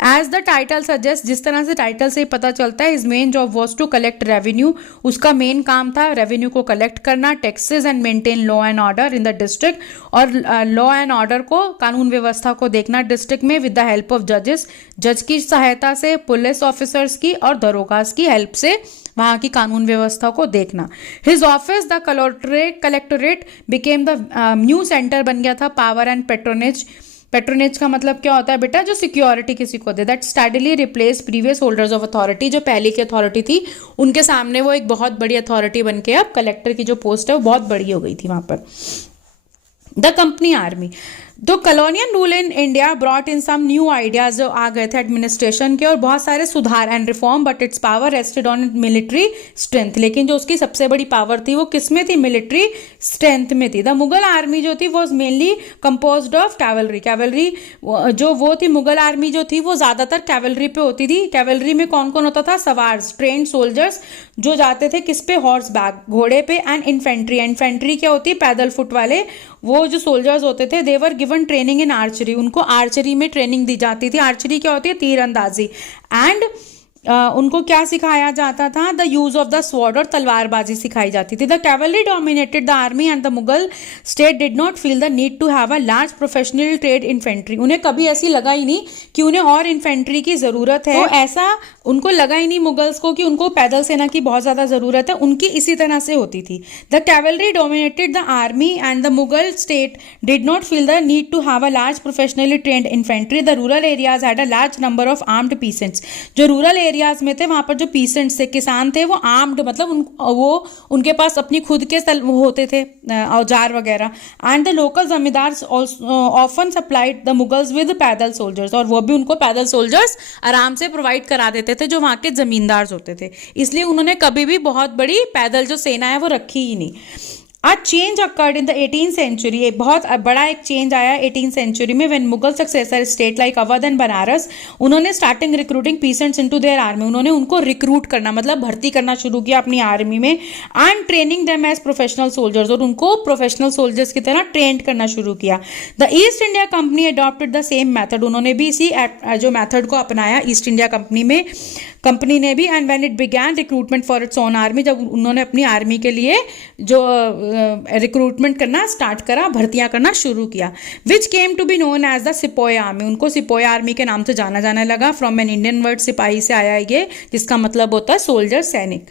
एज द टाइटल सजेस्ट, जिस तरह से टाइटल से ही पता चलता है, is main job was to collect revenue, उसका मेन काम था रेवेन्यू को कलेक्ट करना, taxes and maintain law and order in the district, और लॉ एंड ऑर्डर को, कानून व्यवस्था को देखना डिस्ट्रिक्ट में विद द हेल्प ऑफ जजेस, जज की सहायता से, पुलिस ऑफिसर्स की और दरोगास की हेल्प से वहां की कानून व्यवस्था को देखना। His office the collectorate became the new centre, बन गया था पावर एंड पेट्रोनेज। पेट्रोनेज का मतलब क्या होता है बेटा? जो सिक्योरिटी किसी को दे। That steadily replace previous holders of authority, जो पहले की अथॉरिटी थी उनके सामने वो एक बहुत बड़ी अथॉरिटी बन के अब कलेक्टर की जो पोस्ट है वो बहुत बड़ी हो गई थी वहां पर। द कंपनी आर्मी, तो colonial rule in India brought in some new ideas, जो आ गए थे एडमिनिस्ट्रेशन के, और बहुत सारे सुधार and reform, but it's power rested on military strength, लेकिन जो उसकी सबसे बड़ी पावर थी वो किस में थी? मिलिट्री स्ट्रेंथ में थी। द मुगल आर्मी जो थी वो mainly composed of cavalry, cavalry जो वो थी, मुगल आर्मी जो थी वो ज्यादातर कैवलरी पे होती थी। कैवलरी में कौन कौन होता था? सवार्स, ट्रेन्ड सोल्जर्स जो जाते थे किस पे? हॉर्स बैक, घोड़े पे, एंड इन्फेंट्री, इन्फेंट्री क्या होती है? पैदल फुट वाले, वो जो सोल्जर्स होते थे, they were given training in archery, उनको आर्चरी में ट्रेनिंग दी जाती थी। आर्चरी क्या होती है? तीरंदाजी। एंड उनको क्या सिखाया जाता था? The use of the sword, और तलवारबाजी सिखाई जाती थी। The cavalry dominated the army and the Mughal state did not feel the need to have a large professional trade infantry, उन्हें कभी ऐसी लगा ही नहीं कि उन्हें और इन्फेंट्री की जरूरत है, तो ऐसा उनको लगा ही नहीं मुगल्स को कि उनको पैदल सेना की बहुत ज्यादा जरूरत है, उनकी इसी तरह से होती थी। The cavalry dominated the army and the Mughal state did not feel the need to have a large professionally trained infantry. The rural areas had a large number of armed peasants, जो रूरल एरियाज में थे वहां पर जो peasants थे, किसान थे, वो आर्म्ड मतलब वो उनके पास अपनी खुद के होते थे औजार वगैरह। एंड द लोकल जमींदार often supplied the Mughals with पैदल सोल्जर्स, और वो भी उनको पैदल सोल्जर्स आराम से प्रोवाइड करा देते थे जो वहां के जमींदार होते थे, इसलिए उन्होंने कभी भी बहुत बड़ी पैदल जो सेना है वो रखी ही नहीं। A change occurred in the 18th century, एक बहुत बड़ा एक चेंज आया 18th सेंचुरी में, when Mughal successor state like Awadh and Banaras, उन्होंने starting recruiting peasants into their army, उन्होंने उनको रिक्रूट करना मतलब भर्ती करना शुरू किया अपनी आर्मी में, and training them as professional soldiers, और उनको प्रोफेशनल सोल्जर्स की तरह ट्रेन करना शुरू किया। The East India company adopted the same method, उन्होंने भी इसी जो मेथड को अपनाया ईस्ट इंडिया कंपनी ने भी। And when it began recruitment for its own army, जब उन्होंने अपनी आर्मी के लिए जो रिक्रूटमेंट करना स्टार्ट करा, भर्तियां करना शुरू किया, which came to be known as the sepoy army, उनको सिपोय आर्मी के नाम से जाना जाने लगा। फ्रॉम एन इंडियन वर्ड सिपाही से आया ये, जिसका मतलब होता है सोल्जर, सैनिक।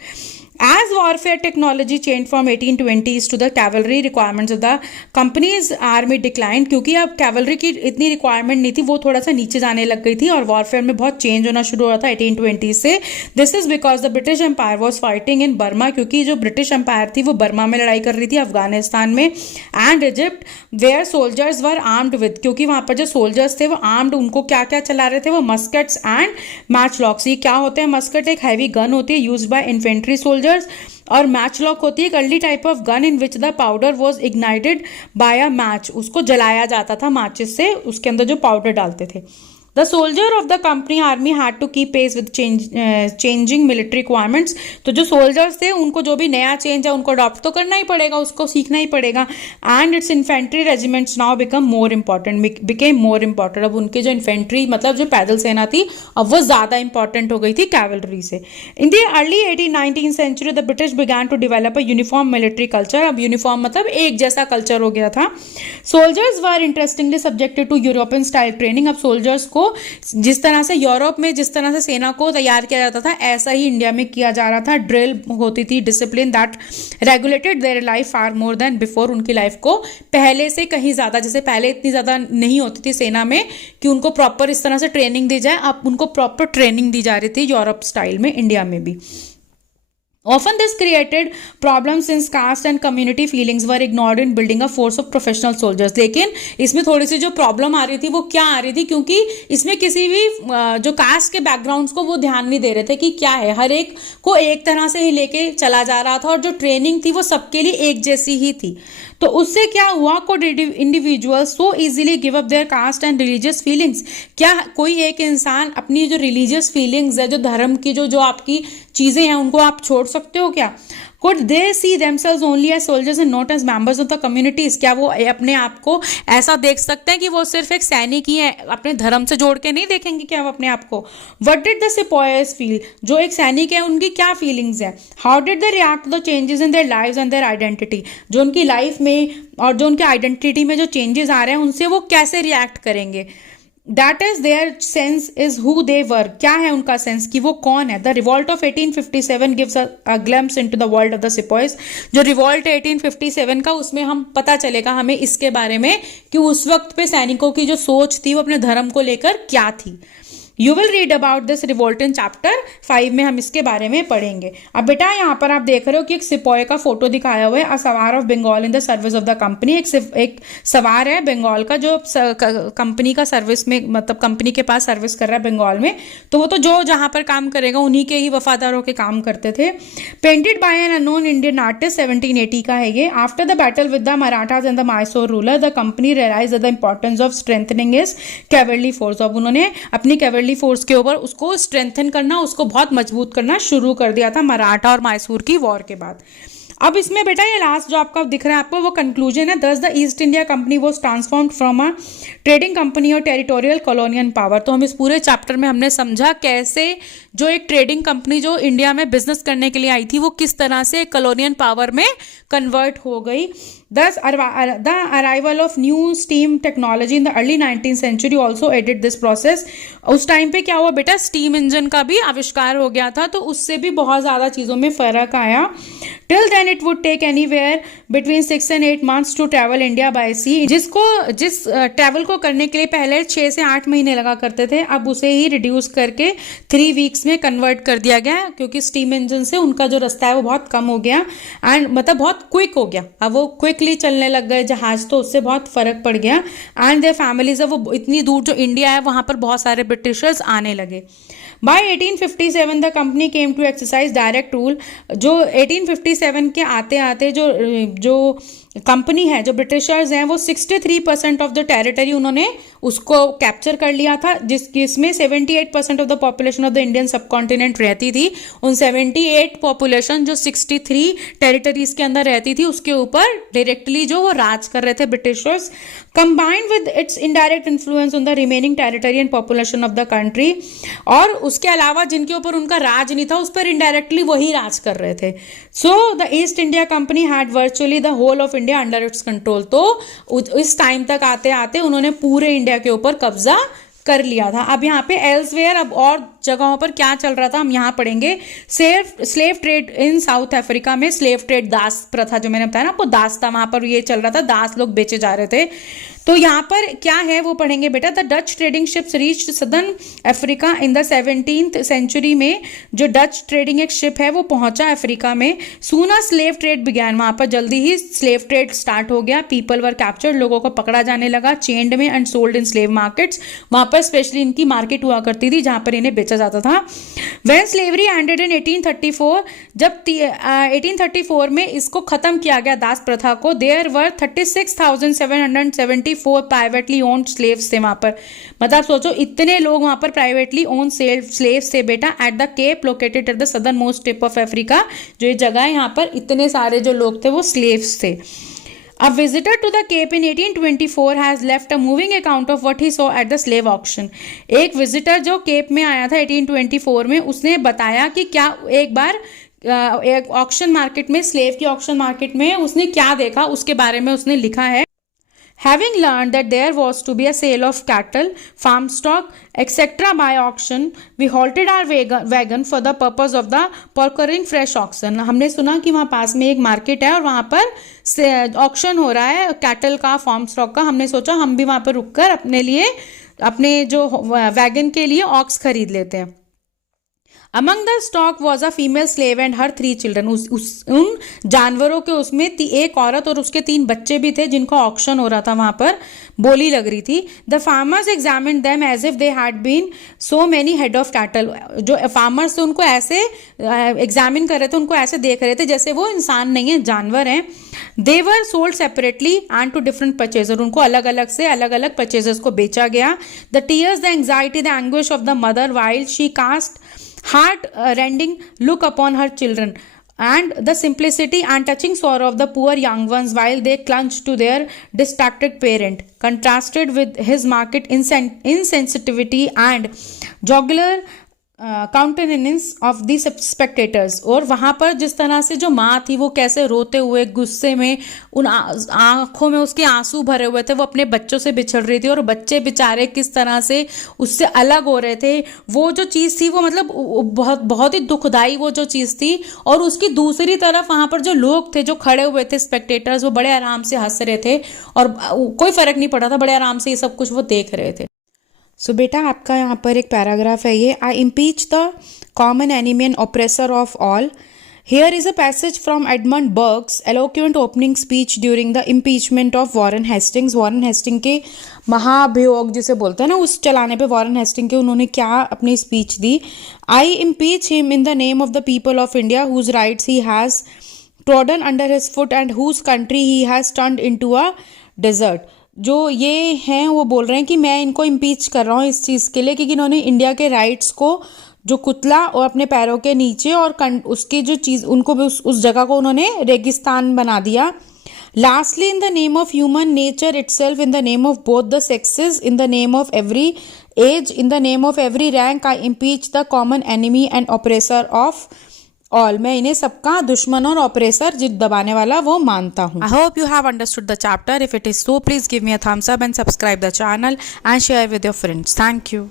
As warfare technology changed from 1820s to the cavalry requirements of the company's army declined, क्योंकि अब कैवलरी की इतनी रिक्वायरमेंट नहीं थी, वो थोड़ा सा नीचे जाने लग गई थी और वॉरफेयर में बहुत चेंज होना शुरू हो रहा था 1820 से। This is because the British empire was fighting in Burma, क्योंकि जो ब्रिटिश एम्पायर थी वो बर्मा में लड़ाई कर रही थी, अफगानिस्तान में, and Egypt, where soldiers were armed with, क्योंकि वहां पर जो सोल्जर्स थे वो आर्म्ड, उनको क्या क्या चला रहे थे वो? Muskets and match locks. ये क्या होते हैं? मस्कट एक हैवी गन होती है यूज बाय इन्फेंट्री सोल्जर्स, और मैच लॉक होती है एक early type of gun in which the powder was ignited by a match, उसको जलाया जाता था माचिस से, उसके अंदर जो पाउडर डालते थे। The soldier of the company army had to keep pace with changing military requirements, तो जो soldiers थे उनको जो भी नया change है उनको adopt तो करना ही पड़ेगा, उसको सीखना ही पड़ेगा। And its infantry regiments now become more important, अब उनके जो infantry मतलब जो पैदल सेना थी अब वो ज़्यादा important हो गई थी cavalry से। In the early 19th century the British began to develop a uniform military culture, अब uniform मतलब एक जैसा culture हो गया था। Soldiers were interestingly subjected to European style training, अब soldiers को को, जिस तरह से यूरोप में जिस तरह से सेना को तैयार किया जाता था ऐसा ही इंडिया में किया जा रहा था। ड्रिल होती थी, discipline that regulated their life far more than before. उनकी लाइफ को पहले से कहीं ज़्यादा, जैसे पहले इतनी ज़्यादा नहीं होती थी सेना में कि उनको प्रॉपर इस तरह से ट्रेनिंग दी जाए, अब उनको प्रॉपर ट्रेनिंग दी जा रही थी यूरोप स्टाइल में, इंडिया में भी। Often this created problems since caste and community feelings were ignored in building a force of professional soldiers। लेकिन इसमें थोड़ी सी जो प्रॉब्लम आ रही थी वो क्या आ रही थी, क्योंकि इसमें किसी भी जो कास्ट के बैकग्राउंड्स को वो ध्यान नहीं दे रहे थे कि क्या है, हर एक को एक तरह से ही लेके चला जा रहा था और जो ट्रेनिंग थी वो सबके लिए एक जैसी ही थी। तो उससे क्या हुआ, could individual so easily give up their caste and religious feelings. क्या कोई एक इंसान अपनी जो रिलीजियस फीलिंग्स है, जो धर्म की जो आपकी चीज़ें हैं, उनको आप छोड़ सकते हो क्या? Could they see themselves only as soldiers and not as members of the communities. क्या वो अपने आप को ऐसा देख सकते हैं कि वो सिर्फ एक सैनिक ही है, अपने धर्म से जोड़ के नहीं देखेंगे क्या वो अपने आप को? What did the sepoys feel, जो एक सैनिक है उनकी क्या फीलिंग्स है? How did they react to the changes in their lives and their identity, जो उनकी लाइफ में और जो उनके आइडेंटिटी में जो चेंजेस आ रहे हैं उनसे वो कैसे रिएक्ट करेंगे? That is their sense is who they were, क्या है उनका सेंस कि वो कौन है? The revolt of 1857 gives a glimpse into the world of the sepoys. जो रिवॉल्ट 1857 का, उसमें हम पता चलेगा हमें इसके बारे में कि उस वक्त पे सैनिकों की जो सोच थी वो अपने धर्म को लेकर क्या थी। You will read about this revolt in chapter 5 में हम इसके बारे में पढ़ेंगे। अब बेटा यहाँ पर आप देख रहे हो कि एक सिपॉय का फोटो दिखाया हुआ है, a sowar of Bengal in the service of the company. एक सवार है बंगाल का जो कंपनी का सर्विस में, मतलब कंपनी के पास सर्विस कर रहा है बंगाल में, तो वो तो जो जहाँ पर काम करेगा उन्हीं के ही वफादार होकर काम करते थे। Painted by an unknown Indian artist, 1780 का है ये। After the battle with the Marathas and the Mysore ruler, the company realise the importance of strengthening is cavalry force. अब उन्होंने अपनी कैवलरी फोर्स के ऊपर उसको स्ट्रेंथन करना, उसको बहुत मजबूत करना शुरू कर दिया था मराठा और मैसूर की वॉर के बाद। अब इसमें बेटा ये लास्ट जो आपका दिख रहा है आपको वो कंक्लूजन है। दस the East India company was transformed from a trading company और टेरिटोरियल कॉलोनियल पावर। तो हम इस पूरे चैप्टर में हमने समझा कैसे जो एक ट्रेडिंग कंपनी जो इंडिया में बिजनेस करने के लिए आई थी वो किस तरह से कॉलोनियल पावर में कन्वर्ट हो गई। Thus, the arrival of new steam technology in the early 19th century also aided this process। उस टाइम पे क्या हुआ बेटा, स्टीम इंजन का भी आविष्कार हो गया था, तो उससे भी बहुत ज़्यादा चीज़ों में फ़र्क आया। Till then it would take anywhere between 6 and 8 months to travel India by sea। जिस ट्रैवल को करने के लिए पहले 6 से 8 महीने लगा करते थे, अब उसे ही रिड्यूस करके 3 वीक्स में कन्वर्ट कर दिया गया, क्योंकि स्टीम इंजन से उनका जो रास्ता है वो बहुत कम हो गया एंड मतलब बहुत क्विक हो गया। अब वो क्विकली चलने लग गए जहाज, तो उससे बहुत फर्क पड़ गया। एंड देयर फैमिलीज, वो इतनी दूर जो इंडिया है वहाँ पर बहुत सारे ब्रिटिशर्स आने लगे। By 1857 the company came to exercise direct rule. जो 1857 के आते आते जो कंपनी है, जो ब्रिटिशर्स हैं, वो 63% ऑफ द टेरिटरी उन्होंने उसको कैप्चर कर लिया था, जिसमें 78% of the population of the Indian सब कॉन्टिनेंट रहती थी। उन 78 पॉपुलेशन जो 63 टेरिटरीज के अंदर रहती थी उसके ऊपर डायरेक्टली जो वो राज कर रहे थे Britishers, combined with its indirect influence on the remaining territory and population of the country. और उसके अलावा जिनके ऊपर उनका राज नहीं था उस पर इनडायरेक्टली वही राज कर रहे थे। So the East India company had virtually the whole of India under its control. तो इस टाइम तक आते आते उन्होंने पूरे इंडिया के ऊपर कब्जा कर लिया था। अब यहाँ पे एल्सवेयर, अब और जगहों पर क्या चल रहा था हम यहाँ पढ़ेंगे। Slave trade in south Africa में, स्लेव ट्रेड, दास प्रथा जो मैंने बताया ना आपको, दास था वहाँ पर, ये चल रहा था, दास लोग बेचे जा रहे थे। तो यहाँ पर क्या है वो पढ़ेंगे बेटा। The Dutch trading ships reached southern Africa in the 17th century में। जो डच ट्रेडिंग एक शिप है वो पहुंचा अफ्रीका में। सूना स्लेव ट्रेड बिगैन, वहाँ पर जल्दी ही स्लेव ट्रेड स्टार्ट हो गया। पीपल वर कैप्चर्ड, लोगों को पकड़ा जाने लगा, चेंड में and sold in slave markets. वहाँ पर स्पेशली इनकी मार्केट हुआ करती थी जहाँ पर इन्हें बेचा जाता था। व्हेन स्लेवरी एंडेड इन 1834, जब 1834 में इसको खत्म किया गया दास प्रथा को, there were 36,774 privately owned slaves थे वहां पर। मतलब सोचो इतने लोग वहां पर प्राइवेटली ओन स्लेव्स थे बेटा, at the Cape located at the southern most tip of Africa. जो ये जगह है यहाँ पर इतने सारे जो लोग थे वो स्लेव्स थे। A visitor to the Cape in 1824 has left a moving account of what he saw at the slave auction। एक विजिटर जो केप में आया था 1824 में, उसने बताया कि क्या एक बार एक ऑक्शन मार्केट में, स्लेव की ऑक्शन मार्केट में उसने क्या देखा, उसके बारे में उसने लिखा है। Having learned that there was to be a sale of cattle, farm stock, etc. by auction, we halted our wagon for the purpose of the procuring fresh oxen. हमने सुना कि वहाँ पास में एक मार्केट है और वहाँ पर ऑक्शन हो रहा है कैटल का, फार्म स्टॉक का. हमने सोचा हम भी वहाँ पर रुककर अपने लिए, अपने जो वैगन के लिए ऑक्स खरीद लेते हैं. Among the stock was a female slave and her 3 children. उन जानवरों के उसमें एक औरत और उसके 3 बच्चे भी थे जिनको ऑक्शन हो रहा था, वहां पर बोली लग रही थी. The farmers examined them as if they had been so many head of cattle. जो फार्मर्स थे उनको ऐसे एग्जामिन कर रहे थे, उनको ऐसे देख रहे थे जैसे वो इंसान नहीं है, जानवर हैं. They were sold separately and to different purchasers. उनको अलग अलग से अलग अलग purchasers को बेचा गया. The tears, the anxiety, the anguish of the mother while she cast heart-rending look upon her children, and the simplicity and touching sorrow of the poor young ones while they clung to their distracted parent, contrasted with his marked insensitivity and jocular countenance of the spectators. और वहाँ पर जिस तरह से जो माँ थी वो कैसे रोते हुए गुस्से में, उन आँखों में उसके आंसू भरे हुए थे, वो अपने बच्चों से बिछड़ रही थी और बच्चे बेचारे किस तरह से उससे अलग हो रहे थे. वो जो चीज़ थी वो मतलब बहुत बहुत ही दुखदाई वो जो चीज़ थी. और उसकी दूसरी तरफ वहाँ पर जो लोग थे जो खड़े हुए थे स्पेक्टेटर्स, वो बड़े आराम से हंस रहे थे और कोई फ़र्क नहीं पड़ा था, बड़े आराम से ये सब कुछ वो देख रहे थे. सो बेटा आपका यहाँ पर एक पैराग्राफ है ये, I impeach the common enemy and oppressor of all. Here is a passage from Edmund Burke's eloquent opening speech during the impeachment of Warren Hastings. Warren Hastings के महाभियोग जिसे बोलते हैं ना, उस चलाने पे वॉरेन हेस्टिंग के उन्होंने क्या अपनी स्पीच दी. I impeach him in the name of the people of India whose rights he has trodden under his foot and whose country he has turned into a desert. जो ये हैं वो बोल रहे हैं कि मैं इनको इम्पीच कर रहा हूँ इस चीज़ के लिए क्योंकि इन्होंने इंडिया के राइट्स को जो कुतला और अपने पैरों के नीचे और उसकी जो चीज़ उनको भी उस जगह को उन्होंने रेगिस्तान बना दिया. Lastly in the name of human nature itself, in the name of both the sexes, in the name of every age, in the name of every rank, I impeach the common enemy and oppressor of all. मैं इन्हें सबका दुश्मन और oppressor जिद दबाने वाला वो मानता हूँ. I hope you have understood the chapter. If it is so please give me a thumbs up and subscribe the channel and share with your friends. Thank you.